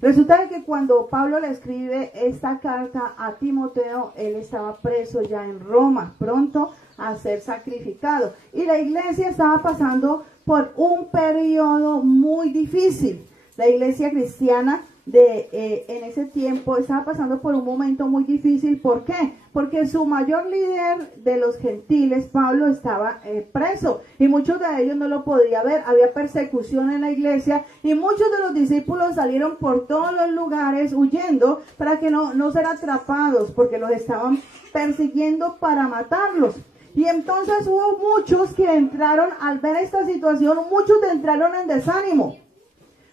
Resulta que cuando Pablo le escribe esta carta a Timoteo, él estaba preso ya en Roma, pronto a ser sacrificado. Y la iglesia estaba pasando por un periodo muy difícil. La iglesia cristiana en ese tiempo estaba pasando por un momento muy difícil. ¿Por qué? Porque su mayor líder de los gentiles, Pablo, estaba preso y muchos de ellos no lo podía ver. Había persecución en la iglesia y muchos de los discípulos salieron por todos los lugares huyendo para que no ser atrapados, porque los estaban persiguiendo para matarlos. Y entonces hubo muchos que entraron, al ver esta situación, muchos entraron en desánimo.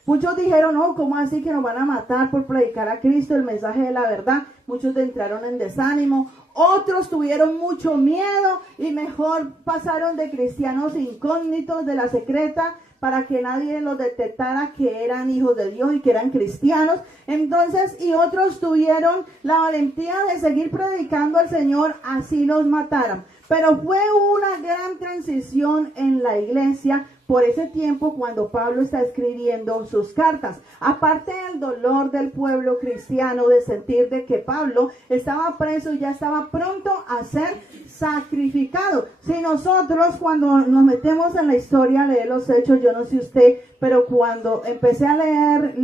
Muchos dijeron, no, ¿cómo así que nos van a matar por predicar a Cristo, el mensaje de la verdad? Muchos entraron en desánimo. Otros tuvieron mucho miedo y mejor pasaron de cristianos incógnitos de la secreta para que nadie los detectara que eran hijos de Dios y que eran cristianos. Entonces, y otros tuvieron la valentía de seguir predicando al Señor, así los mataran. Pero fue una gran transición en la iglesia por ese tiempo cuando Pablo está escribiendo sus cartas. Aparte del dolor del pueblo cristiano de sentir de que Pablo estaba preso y ya estaba pronto a ser sacrificado. Si nosotros cuando nos metemos en la historia a leer los hechos, yo no sé usted, pero cuando empecé a leer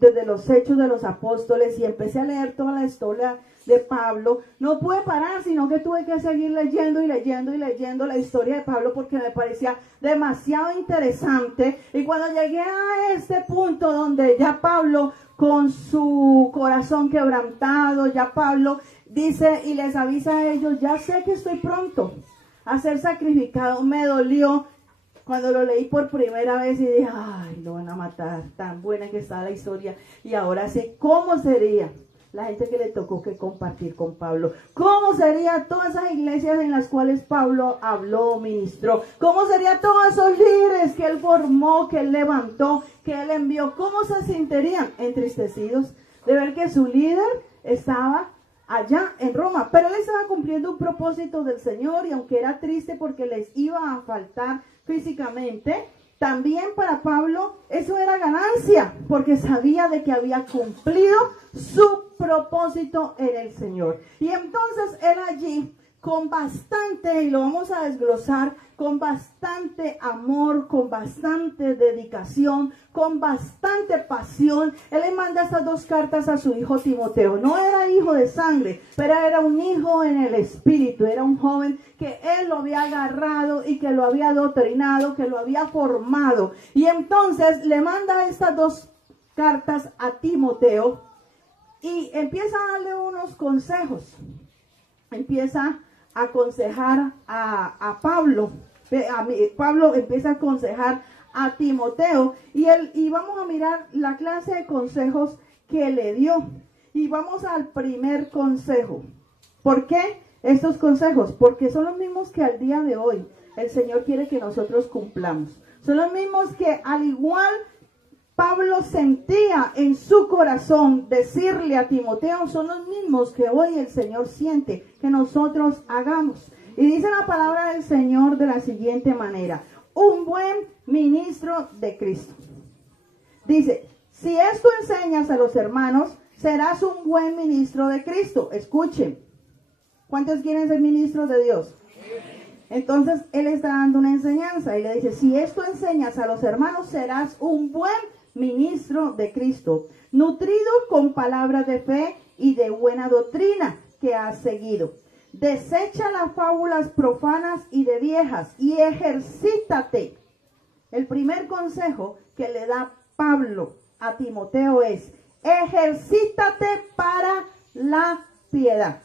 desde los hechos de los apóstoles y empecé a leer toda la historia de Pablo, no pude parar, sino que tuve que seguir leyendo y leyendo y leyendo la historia de Pablo porque me parecía demasiado interesante. Y cuando llegué a este punto donde ya Pablo, con su corazón quebrantado, ya Pablo dice y les avisa a ellos, ya sé que estoy pronto a ser sacrificado, me dolió cuando lo leí por primera vez y dije, ay, lo van a matar, tan buena que está la historia. Y ahora sé cómo sería la gente que le tocó que compartir con Pablo. ¿Cómo serían todas esas iglesias en las cuales Pablo habló, ministró? ¿Cómo serían todos esos líderes que él formó, que él levantó, que él envió? ¿Cómo se sentirían? Entristecidos de ver que su líder estaba allá en Roma. Pero él estaba cumpliendo un propósito del Señor y aunque era triste porque les iba a faltar físicamente, también para Pablo eso era ganancia, porque sabía de que había cumplido su propósito en el Señor. Y entonces él allí, con bastante, y lo vamos a desglosar, con bastante amor, con bastante dedicación, con bastante pasión, él le manda estas dos cartas a su hijo Timoteo. No era hijo de sangre, pero era un hijo en el espíritu, era un joven que él lo había agarrado y que lo había adoctrinado, que lo había formado. Y entonces le manda estas dos cartas a Timoteo y empieza a darle unos consejos. Empieza a aconsejar a Pablo. Pablo empieza a aconsejar a Timoteo y vamos a mirar la clase de consejos que le dio. Y vamos al primer consejo. ¿Por qué estos consejos? Porque son los mismos que al día de hoy el Señor quiere que nosotros cumplamos. Son los mismos que al igual Pablo sentía en su corazón decirle a Timoteo, son los mismos que hoy el Señor siente que nosotros hagamos. Y dice la palabra del Señor de la siguiente manera: un buen ministro de Cristo. Dice, si esto enseñas a los hermanos, serás un buen ministro de Cristo. Escuchen, ¿cuántos quieren ser ministros de Dios? Entonces él está dando una enseñanza y le dice, si esto enseñas a los hermanos, serás un buen ministro de Cristo, nutrido con palabras de fe y de buena doctrina que has seguido. Desecha las fábulas profanas y de viejas y ejercítate. El primer consejo que le da Pablo a Timoteo es, ejercítate para la piedad.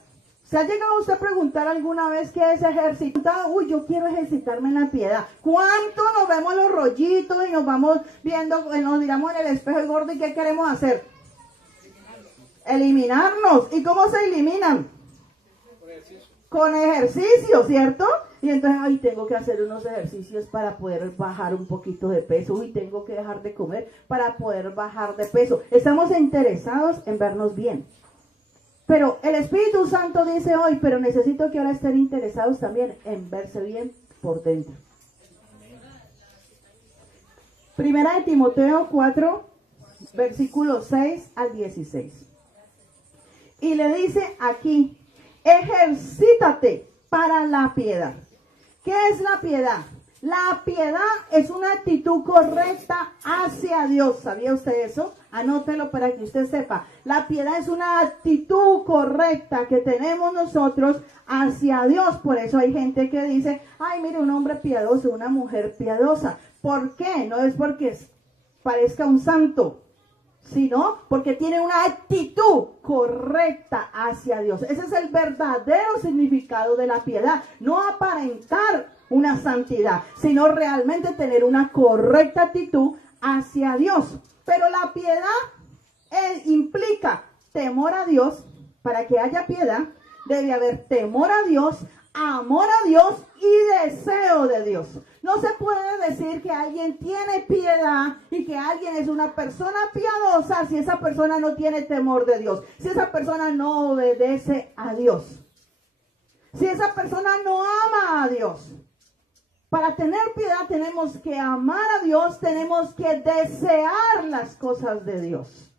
¿Se ha llegado usted a preguntar alguna vez qué es ejercitar? Uy, yo quiero ejercitarme en la piedad. ¿Cuánto nos vemos los rollitos y nos vamos viendo, nos miramos en el espejo y gordo y qué queremos hacer? Eliminarnos. ¿Y cómo se eliminan? Con ejercicio, ¿cierto? Y entonces, ay, tengo que hacer unos ejercicios para poder bajar un poquito de peso. Uy, tengo que dejar de comer para poder bajar de peso. Estamos interesados en vernos bien. Pero el Espíritu Santo dice hoy, pero necesito que ahora estén interesados también en verse bien por dentro. Primera de Timoteo 4, versículos 6 al 16. Y le dice aquí, ejercítate para la piedad. ¿Qué es la piedad? La piedad es una actitud correcta hacia Dios. ¿Sabía usted eso? Anótelo para que usted sepa. La piedad es una actitud correcta que tenemos nosotros hacia Dios. Por eso hay gente que dice, ay, mire, un hombre piadoso, una mujer piadosa. ¿Por qué? No es porque parezca un santo, sino porque tiene una actitud correcta hacia Dios. Ese es el verdadero significado de la piedad. No aparentar una santidad, sino realmente tener una correcta actitud hacia Dios. Pero la piedad implica temor a Dios. Para que haya piedad, debe haber temor a Dios, amor a Dios y deseo de Dios. No se puede decir que alguien tiene piedad y que alguien es una persona piadosa si esa persona no tiene temor de Dios, si esa persona no obedece a Dios, si esa persona no ama a Dios. Para tener piedad tenemos que amar a Dios, tenemos que desear las cosas de Dios.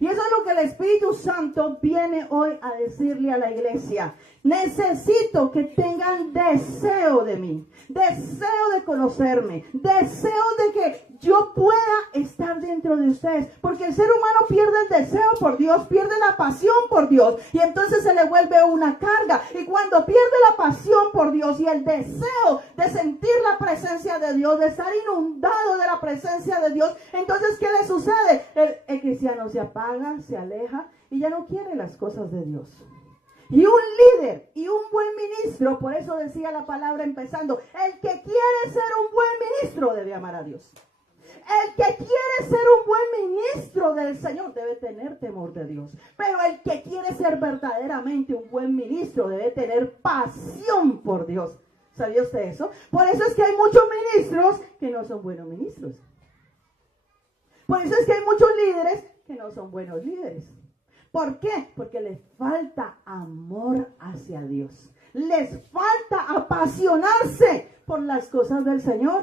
Y eso es lo que el Espíritu Santo viene hoy a decirle a la iglesia. Necesito que tengan deseo de mí, deseo de conocerme, deseo de que yo pueda estar dentro de ustedes. Porque el ser humano pierde el deseo por Dios, pierde la pasión por Dios y entonces se le vuelve una carga. Y cuando pierde la pasión por Dios y el deseo de sentir la presencia de Dios, de estar inundado de la presencia de Dios, entonces ¿qué le sucede? El cristiano se apaga, se aleja y ya no quiere las cosas de Dios. Y un líder y un buen ministro, por eso decía la palabra empezando, el que quiere ser un buen ministro debe amar a Dios. El que quiere ser un buen ministro del Señor debe tener temor de Dios. Pero el que quiere ser verdaderamente un buen ministro debe tener pasión por Dios. ¿Sabía usted eso? Por eso es que hay muchos ministros que no son buenos ministros. Por eso es que hay muchos líderes que no son buenos líderes. ¿Por qué? Porque les falta amor hacia Dios. Les falta apasionarse por las cosas del Señor.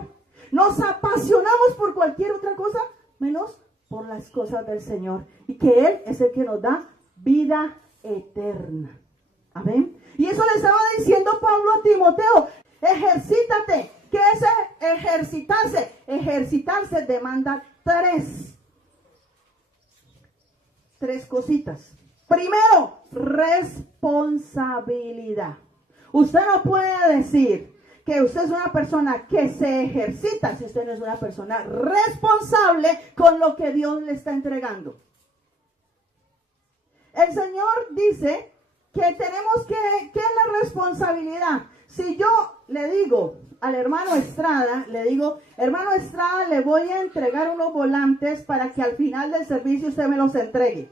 Nos apasionamos por cualquier otra cosa, menos por las cosas del Señor. Y que Él es el que nos da vida eterna. Amén. Y eso le estaba diciendo Pablo a Timoteo. Ejercítate. ¿Qué es ejercitarse? Ejercitarse demanda tres cositas. Primero, responsabilidad. Usted no puede decir que usted es una persona que se ejercita si usted no es una persona responsable con lo que Dios le está entregando. El Señor dice que tenemos ¿qué es la responsabilidad? Si yo le digo al hermano Estrada, le digo, hermano Estrada, le voy a entregar unos volantes para que al final del servicio usted me los entregue.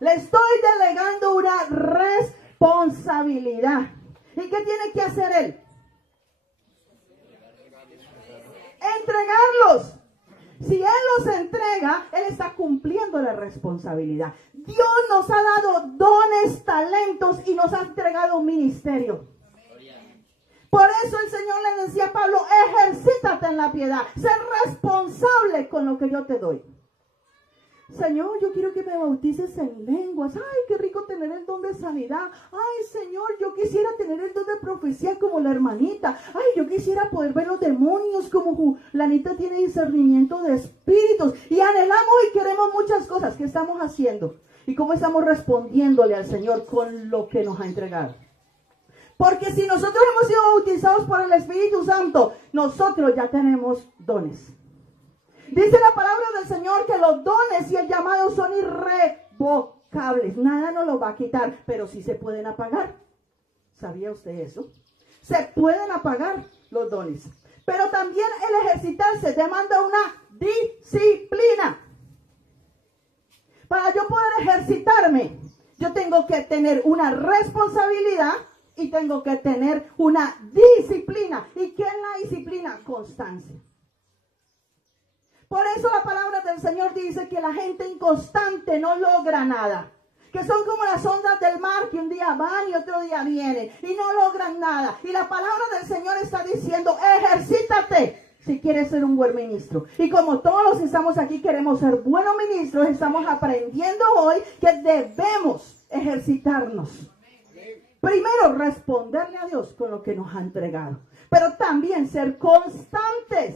Le estoy delegando una responsabilidad. ¿Y qué tiene que hacer él? Entregarlos. Si Él los entrega, Él está cumpliendo la responsabilidad. Dios nos ha dado dones, talentos y nos ha entregado un ministerio. Por eso el Señor le decía a Pablo, ejercítate en la piedad, sé responsable con lo que yo te doy. Señor, yo quiero que me bautices en lenguas. Ay, qué rico tener el don de sanidad. Ay, Señor, yo quisiera tener el don de profecía como la hermanita. Ay, yo quisiera poder ver los demonios como la Anita tiene discernimiento de espíritus. Y anhelamos y queremos muchas cosas. ¿Qué estamos haciendo? ¿Y cómo estamos respondiéndole al Señor con lo que nos ha entregado? Porque si nosotros hemos sido bautizados por el Espíritu Santo, nosotros ya tenemos dones. Dice la palabra del Señor que los dones y el llamado son irrevocables. Nada nos los va a quitar, pero sí se pueden apagar. ¿Sabía usted eso? Se pueden apagar los dones. Pero también el ejercitarse demanda una disciplina. Para yo poder ejercitarme, yo tengo que tener una responsabilidad y tengo que tener una disciplina. ¿Y qué es la disciplina? Constancia. Por eso la palabra del Señor dice que la gente inconstante no logra nada. Que son como las ondas del mar que un día van y otro día vienen y no logran nada. Y la palabra del Señor está diciendo, ejercítate, si quieres ser un buen ministro. Y como todos los que estamos aquí queremos ser buenos ministros, estamos aprendiendo hoy que debemos ejercitarnos. Primero, responderle a Dios con lo que nos ha entregado. Pero también ser constantes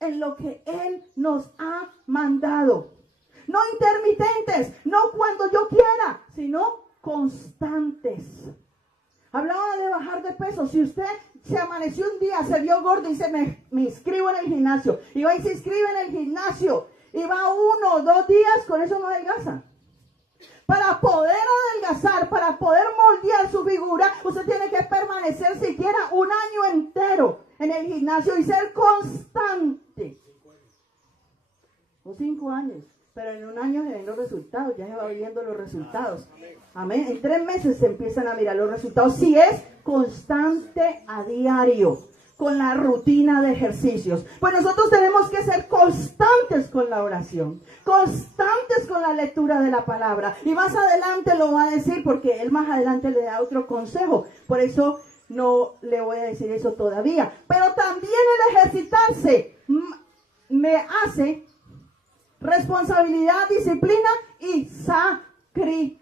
en lo que Él nos ha mandado. No intermitentes, no cuando yo quiera, sino constantes. Hablaba de bajar de peso. Si usted se amaneció un día, se vio gordo y dice, me inscribo en el gimnasio, y va y se inscribe en el gimnasio, y va 1 o 2 días, con eso no adelgaza. Para poder adelgazar, para poder moldear su figura, usted tiene que permanecer siquiera 1 año entero en el gimnasio y ser constante. O 5 años. Pero en 1 año se ven los resultados, ya se va viendo los resultados. Amén. En 3 meses se empiezan a mirar los resultados. Si es constante a diario, con la rutina de ejercicios. Pues nosotros tenemos que ser constantes con la oración, constantes con la lectura de la palabra. Y más adelante lo va a decir, porque él más adelante le da otro consejo. Por eso no le voy a decir eso todavía. Pero también el ejercitarse me hace responsabilidad, disciplina y sacrificio.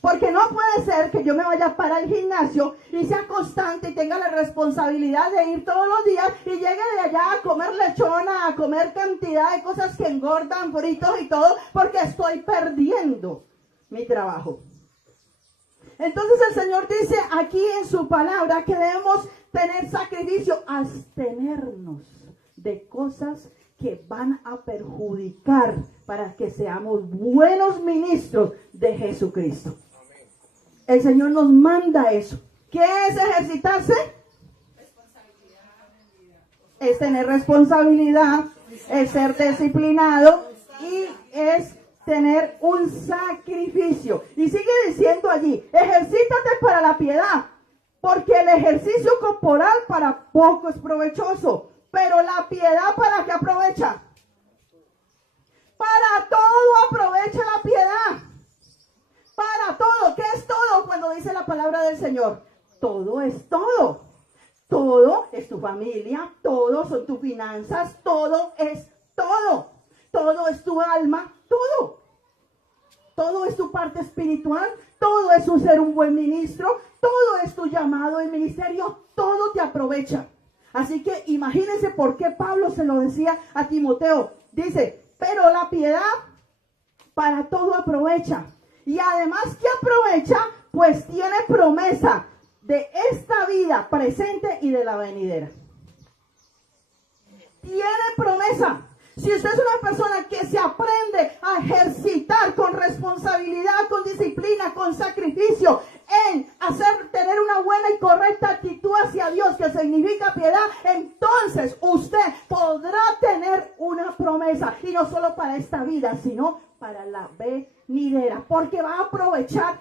Porque no puede ser que yo me vaya para el gimnasio y sea constante y tenga la responsabilidad de ir todos los días y llegue de allá a comer lechona, a comer cantidad de cosas que engordan, fritos y todo, porque estoy perdiendo mi trabajo. Entonces el Señor dice aquí en su palabra que debemos tener sacrificio, abstenernos de cosas que van a perjudicar para que seamos buenos ministros de Jesucristo. El Señor nos manda eso. ¿Qué es ejercitarse? Es tener responsabilidad, es ser disciplinado y es tener un sacrificio. Y sigue diciendo allí, ejercítate para la piedad, porque el ejercicio corporal para poco es provechoso, pero la piedad ¿para qué aprovecha? Para todo aprovecha la piedad. Para todo. ¿Qué es todo cuando dice la palabra del Señor? Todo es todo. Todo es tu familia, todo son tus finanzas, todo es todo. Todo es tu alma, todo. Todo es tu parte espiritual, todo es ser un buen ministro, todo es tu llamado en ministerio, todo te aprovecha. Así que imagínense por qué Pablo se lo decía a Timoteo. Dice, pero la piedad para todo aprovecha. Y además que aprovecha, pues tiene promesa de esta vida presente y de la venidera. Tiene promesa. Si usted es una persona que se aprende a ejercitar con responsabilidad, con disciplina, con sacrificio, en tener una buena y correcta actitud hacia Dios, que significa piedad, entonces usted podrá tener una promesa. Y no solo para esta vida, sino para la venidera. Porque va a aprovechar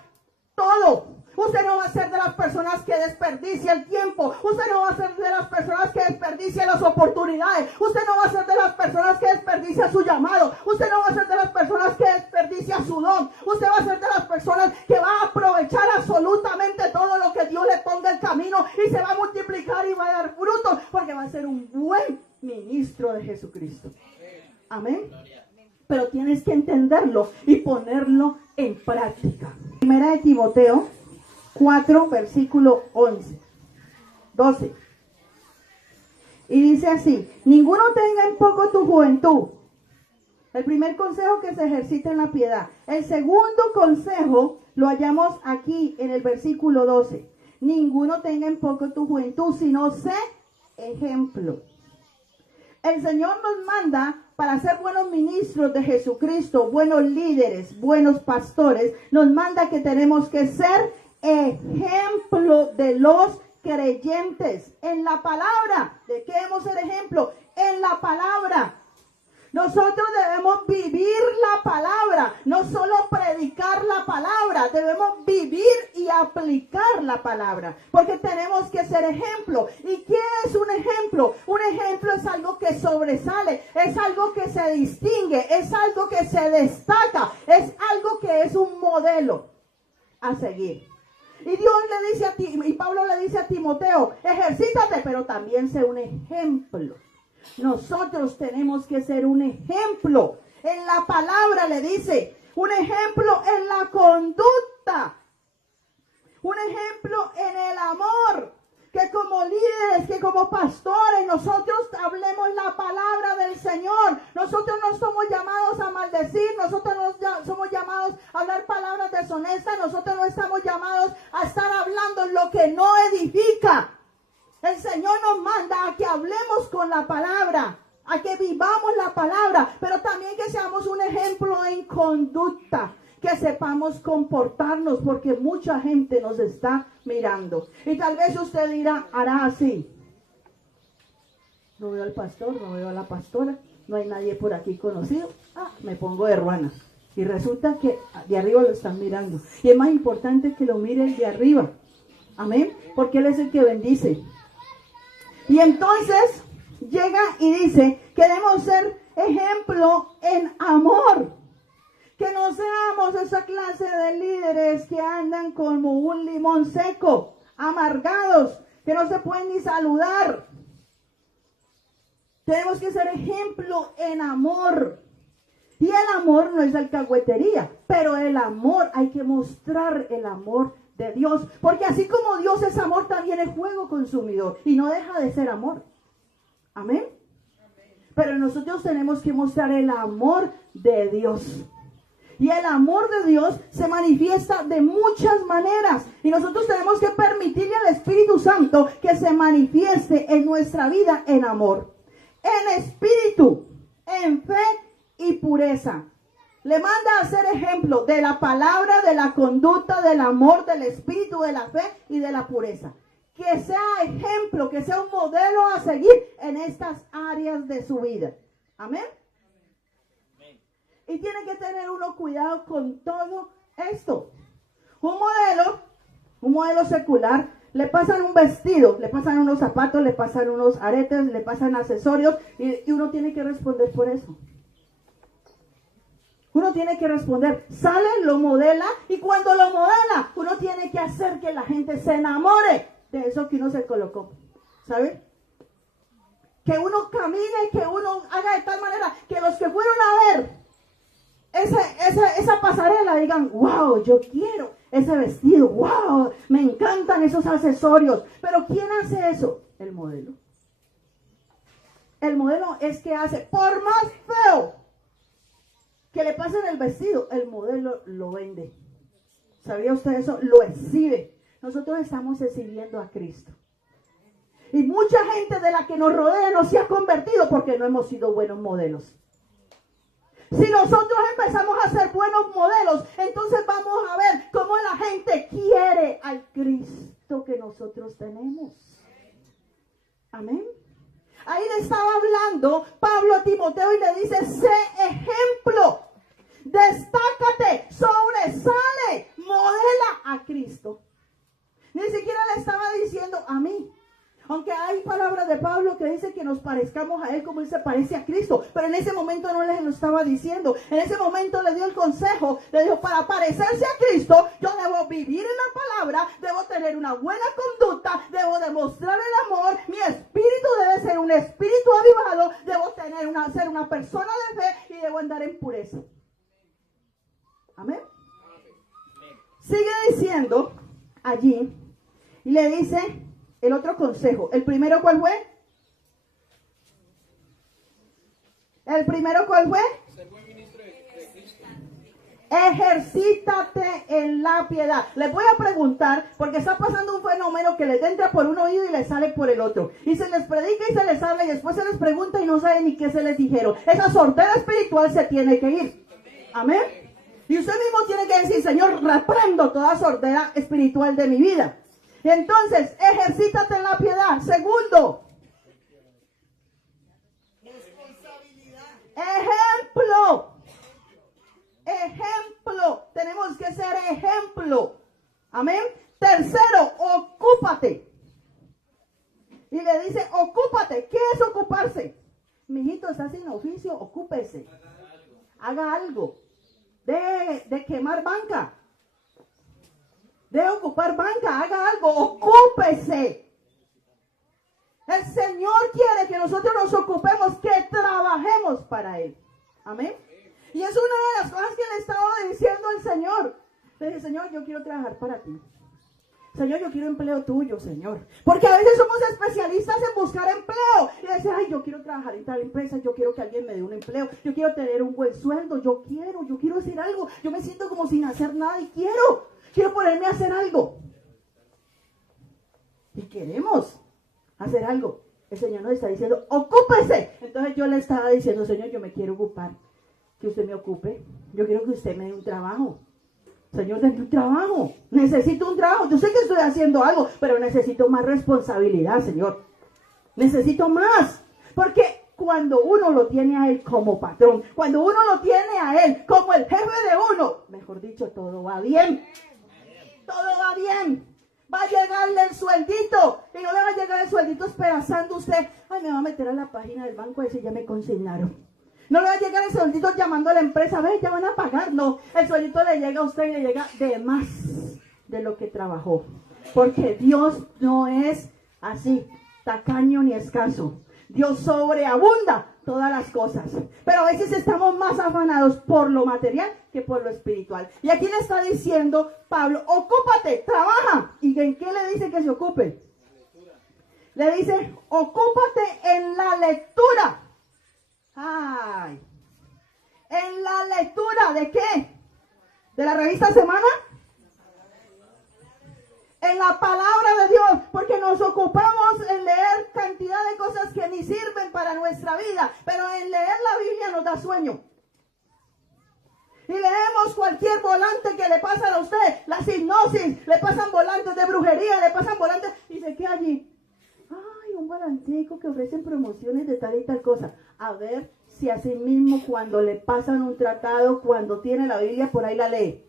todo. Usted no va a ser de las personas que desperdicia el tiempo. Usted no va a ser de las personas que desperdicia las oportunidades. Usted no va a ser de las personas que desperdicia su llamado. Usted no va a ser de las personas que desperdicia su don. Usted va a ser de las personas que va a aprovechar absolutamente todo lo que Dios le ponga en el camino y se va a multiplicar y va a dar frutos, porque va a ser un buen ministro de Jesucristo. Amén. Pero tienes que entenderlo y ponerlo en práctica. Primera de Timoteo 4, versículo 12. Y dice así, ninguno tenga en poco tu juventud. El primer consejo, que se ejercite en la piedad. El segundo consejo lo hallamos aquí en el versículo 12. Ninguno tenga en poco tu juventud, sino sé ejemplo. El Señor nos manda para ser buenos ministros de Jesucristo, buenos líderes, buenos pastores. Nos manda que tenemos que ser ejemplo de los creyentes en la palabra. ¿De qué debemos ser ejemplo? En la palabra. Nosotros debemos vivir la palabra, no solo predicar la palabra, debemos vivir y aplicar la palabra, porque tenemos que ser ejemplo. ¿Y qué es un ejemplo? Un ejemplo es algo que sobresale, es algo que se distingue, es algo que se destaca, es algo que es un modelo a seguir. Y Dios le dice a ti, y Pablo le dice a Timoteo, ejercítate, pero también sé un ejemplo. Nosotros tenemos que ser un ejemplo. En la palabra le dice, un ejemplo en la conducta, un ejemplo en el amor. Que como líderes, que como pastores, nosotros hablemos la palabra del Señor. Nosotros no somos llamados a maldecir, nosotros no somos llamados a hablar palabras deshonestas, nosotros no estamos llamados a estar hablando lo que no edifica. El Señor nos manda a que hablemos con la palabra, a que vivamos la palabra, pero también que seamos un ejemplo en conducta. Que sepamos comportarnos porque mucha gente nos está mirando. Y tal vez usted dirá, hará así. No veo al pastor, no veo a la pastora, no hay nadie por aquí conocido. Me pongo de ruana. Y resulta que de arriba lo están mirando. Y es más importante que lo mire el de arriba. Amén. Porque Él es el que bendice. Y entonces llega y dice que debemos ser ejemplo en amor. Que no seamos esa clase de líderes que andan como un limón seco, amargados, que no se pueden ni saludar. Tenemos que ser ejemplo en amor. Y el amor no es alcahuetería, pero el amor, hay que mostrar el amor de Dios. Porque así como Dios es amor, también es fuego consumidor. Y no deja de ser amor. Amén. Pero nosotros tenemos que mostrar el amor de Dios. Y el amor de Dios se manifiesta de muchas maneras. Y nosotros tenemos que permitirle al Espíritu Santo que se manifieste en nuestra vida en amor, en espíritu, en fe y pureza. Le manda a ser ejemplo de la palabra, de la conducta, del amor, del espíritu, de la fe y de la pureza. Que sea ejemplo, que sea un modelo a seguir en estas áreas de su vida. Amén. Y tiene que tener uno cuidado con todo esto. Un modelo secular, le pasan un vestido, le pasan unos zapatos, le pasan unos aretes, le pasan accesorios y uno tiene que responder por eso. Uno tiene que responder, sale, lo modela y cuando lo modela, uno tiene que hacer que la gente se enamore de eso que uno se colocó. ¿Sabe? Que uno camine, que uno haga de tal manera que los que fueron a ver esa pasarela digan, wow, yo quiero ese vestido, wow, me encantan esos accesorios. Pero ¿quién hace eso? El modelo. El modelo es que hace, por más feo que le pasen el vestido, el modelo lo vende. ¿Sabía usted eso? Lo exhibe. Nosotros estamos exhibiendo a Cristo. Y mucha gente de la que nos rodea no se ha convertido porque no hemos sido buenos modelos. Si nosotros empezamos a ser buenos modelos, entonces vamos a ver cómo la gente quiere al Cristo que nosotros tenemos. Amén. Ahí le estaba hablando Pablo a Timoteo y le dice, sé ejemplo, destácate, sobresale, modela a Cristo. Ni siquiera le estaba diciendo a mí. Aunque hay palabras de Pablo que dice que nos parezcamos a Él como Él se parece a Cristo. Pero en ese momento no les lo estaba diciendo. En ese momento le dio el consejo. Le dijo, para parecerse a Cristo, yo debo vivir en la palabra. Debo tener una buena conducta. Debo demostrar el amor. Mi espíritu debe ser un espíritu avivado. Debo ser una persona de fe. Y debo andar en pureza. Amén. Sigue diciendo allí. Y le dice... El otro consejo. ¿El primero cuál fue? ¿El primero cuál fue? Ser buen ministro de Cristo. Ejercítate en la piedad. Les voy a preguntar, porque está pasando un fenómeno que les entra por un oído y les sale por el otro. Y se les predica y se les habla y después se les pregunta y no saben ni qué se les dijeron. Esa sordera espiritual se tiene que ir. Amén. Y usted mismo tiene que decir, Señor, reprendo toda sordera espiritual de mi vida. Entonces, ejercítate en la piedad. Segundo, ejemplo. Ejemplo. Tenemos que ser ejemplo. Amén. Tercero, ocúpate. Y le dice, ocúpate. ¿Qué es ocuparse? Mijito, está sin oficio, ocúpese. Haga algo. De quemar banca. Deje ocupar banca, haga algo, ocúpese. El Señor quiere que nosotros nos ocupemos, que trabajemos para Él. Amén. Y es una de las cosas que le estaba diciendo al Señor. Le dije, Señor, yo quiero trabajar para ti. Señor, yo quiero empleo tuyo, Señor. Porque a veces somos especialistas en buscar empleo. Y decir, ay, yo quiero trabajar en tal empresa, yo quiero que alguien me dé un empleo, yo quiero tener un buen sueldo, yo quiero hacer algo. Yo me siento como sin hacer nada y quiero ponerme a hacer algo. Y queremos hacer algo. El Señor nos está diciendo, ocúpese. Entonces yo le estaba diciendo, Señor, yo me quiero ocupar. Que usted me ocupe. Yo quiero que usted me dé un trabajo. Señor, denme un trabajo. Necesito un trabajo. Yo sé que estoy haciendo algo, pero necesito más responsabilidad, Señor. Necesito más. Porque cuando uno lo tiene a Él como patrón, cuando uno lo tiene a Él como el jefe de uno, mejor dicho, todo va bien. Todo va bien. Va a llegarle el sueldito. Y no le va a llegar el sueldito esperanzando usted. Ay, me va a meter a la página del banco a decir, ya me consignaron. No le va a llegar el sueldito llamando a la empresa, ve, ya van a pagar. No, el sueldito le llega a usted y le llega de más de lo que trabajó. Porque Dios no es así, tacaño ni escaso. Dios sobreabunda todas las cosas. Pero a veces estamos más afanados por lo material que por lo espiritual. Y aquí le está diciendo Pablo, ocúpate, trabaja. ¿Y en qué le dice que se ocupe? Le dice, ocúpate en la lectura. Ay, en la lectura, ¿de qué? ¿De la revista Semana? En la palabra de Dios, porque nos ocupamos en leer cantidad de cosas que ni sirven para nuestra vida, pero en leer la Biblia nos da sueño. Y leemos cualquier volante que le pasan a usted, la hipnosis, le pasan volantes de brujería, le pasan volantes, y se queda allí. Ay, un volantico que ofrecen promociones de tal y tal cosa. A ver si así mismo cuando le pasan un tratado, cuando tiene la Biblia, por ahí la lee.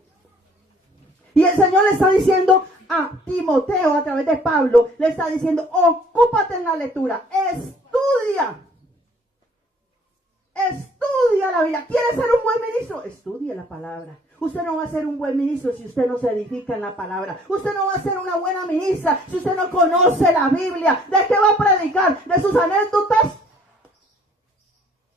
Y el Señor le está diciendo a Timoteo, a través de Pablo, le está diciendo, ocúpate en la lectura, estudia la Biblia. ¿Quiere ser un buen ministro? Estudie la palabra. Usted no va a ser un buen ministro si usted no se edifica en la palabra. Usted no va a ser una buena ministra si usted no conoce la Biblia. ¿De qué va a predicar? ¿De sus anécdotas?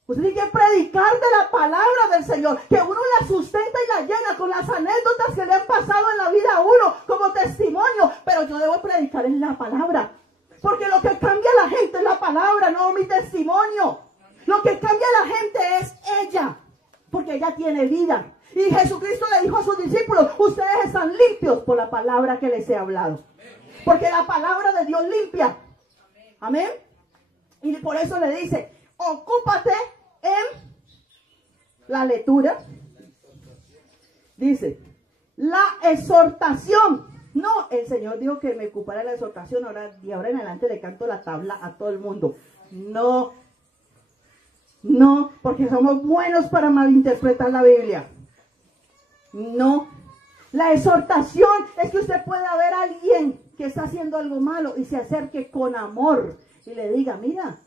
Usted tiene que predicar de la palabra del Señor, que uno la sustenta y la llena con las anécdotas que le han pasado en la vida a uno como testimonio. Pero yo debo predicar en la palabra, porque lo que cambia a la gente es la palabra, no mi testimonio. Lo que cambia a la gente es ella, porque ella tiene vida. Y Jesucristo le dijo a sus discípulos, ustedes están limpios por la palabra que les he hablado. Porque la palabra de Dios limpia. Amén. Y por eso le dice, ocúpate en la lectura. Dice, la exhortación. No, el Señor dijo que me ocupara la exhortación. Ahora, de ahora en adelante le canto la tabla a todo el mundo. No, porque somos buenos para malinterpretar la Biblia. No. La exhortación es que usted pueda ver a alguien que está haciendo algo malo y se acerque con amor y le diga, mira,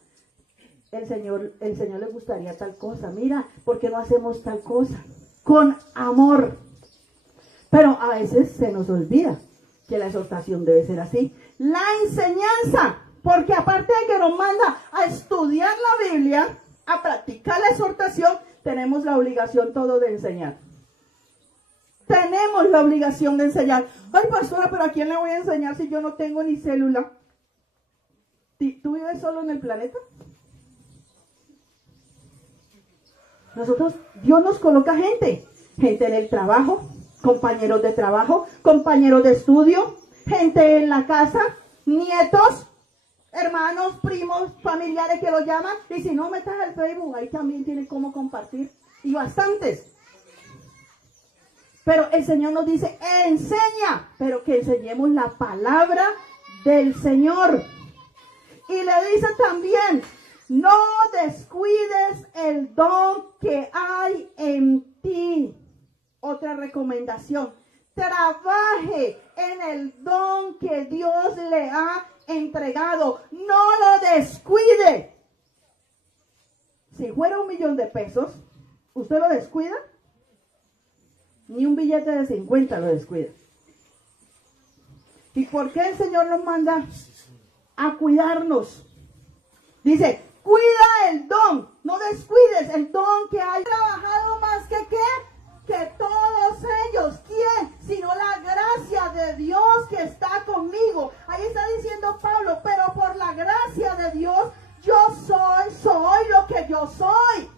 el Señor le gustaría tal cosa, mira, ¿por qué no hacemos tal cosa? Con amor. Pero a veces se nos olvida que la exhortación debe ser así. La enseñanza, porque aparte de que nos manda a estudiar la Biblia, a practicar la exhortación, tenemos la obligación todo de enseñar. Tenemos la obligación de enseñar. Ay, pastora, pero ¿a quién le voy a enseñar si yo no tengo ni célula? ¿Tú vives solo en el planeta? Dios nos coloca gente en el trabajo, compañeros de trabajo, compañeros de estudio, gente en la casa, nietos, hermanos, primos, familiares que lo llaman. Y si no, metas al Facebook, ahí también tiene cómo compartir. Y bastantes. Pero el Señor nos dice, enseña, pero que enseñemos la palabra del Señor. Y le dice también, no descuides el don que hay en ti. Otra recomendación, trabaje en el don que Dios le ha entregado. No lo descuide. Si fuera $1,000,000 de pesos, ¿usted lo descuida? Ni un billete de 50 lo descuida. ¿Y por qué el Señor nos manda a cuidarnos? Dice, cuida el don, no descuides el don que hay. Trabajado más que ¿qué? Que todos ellos. ¿Quién? Sino la gracia de Dios que está conmigo. Ahí está diciendo Pablo, pero por la gracia de Dios, yo soy lo que yo soy.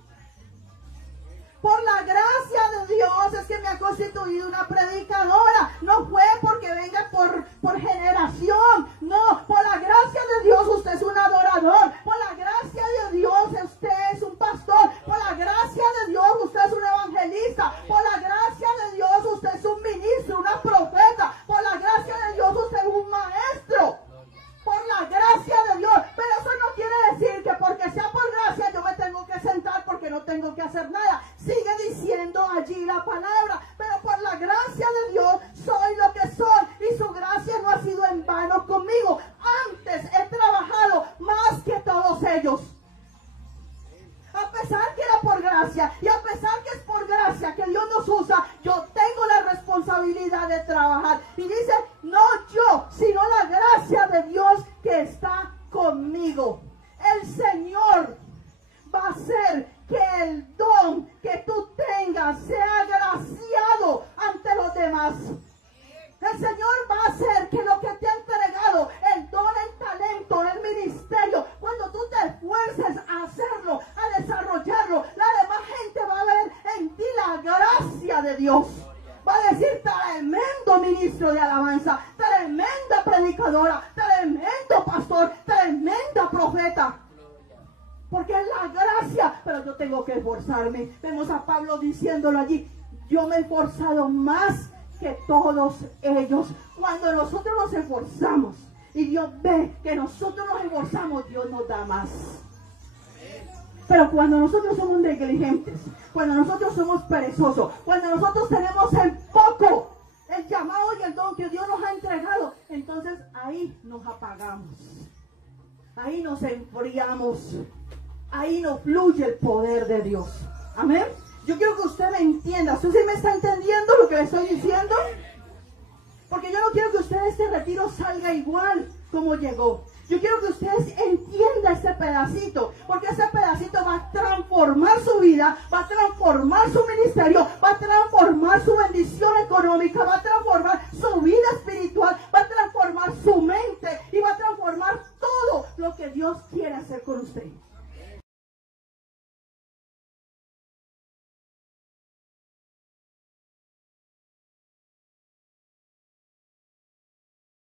Por la gracia de Dios es que me ha constituido una predicadora. No fue porque venga por generación. No, por la gracia de Dios usted es un adorador. Por la gracia de Dios usted es un pastor. Por la gracia de Dios usted es un evangelista. Por la gracia de Dios usted es un ministro, una profeta. Por la gracia de Dios usted es un maestro. Por la gracia de Dios. Pero eso no quiere decir que porque sea por gracia yo me tengo que sentar porque no tengo que hacer nada. Sigue diciendo allí la palabra. Pero por la gracia de Dios soy lo que soy. Y su gracia no ha sido en vano conmigo. Antes he trabajado más que todos ellos. A pesar que era por gracia y a pesar que es por gracia que Dios nos usa, yo tengo la responsabilidad de trabajar. Y dice, no yo, sino la gracia de Dios que está conmigo. El Señor va a hacer que el don que tú tengas sea agraciado ante los demás. El Señor va a hacer que lo que te ha entregado, el don, el talento, el ministerio, cuando tú te esfuerces a hacerlo, a desarrollarlo, la demás gente va a ver en ti la gracia de Dios. Va a decir, tremendo ministro de alabanza, tremenda predicadora, tremendo pastor, tremenda profeta. Porque es la gracia, pero yo tengo que esforzarme. Vemos a Pablo diciéndolo allí, yo me he esforzado más que todos ellos. Cuando nosotros nos esforzamos y Dios ve que nosotros nos esforzamos, Dios nos da más. Pero cuando nosotros somos negligentes, cuando nosotros somos perezosos, cuando nosotros tenemos en poco el llamado y el don que Dios nos ha entregado, entonces ahí nos apagamos, ahí nos enfriamos, ahí no fluye el poder de Dios. Amén. Yo quiero que usted me entienda. ¿Usted sí me está entendiendo lo que le estoy diciendo? Porque yo no quiero que usted de este retiro salga igual como llegó. Yo quiero que usted entienda ese pedacito, porque ese pedacito va a transformar su vida, va a transformar su ministerio, va a transformar su bendición económica, va a transformar su vida espiritual, va a transformar su mente y va a transformar todo lo que Dios quiere hacer con usted.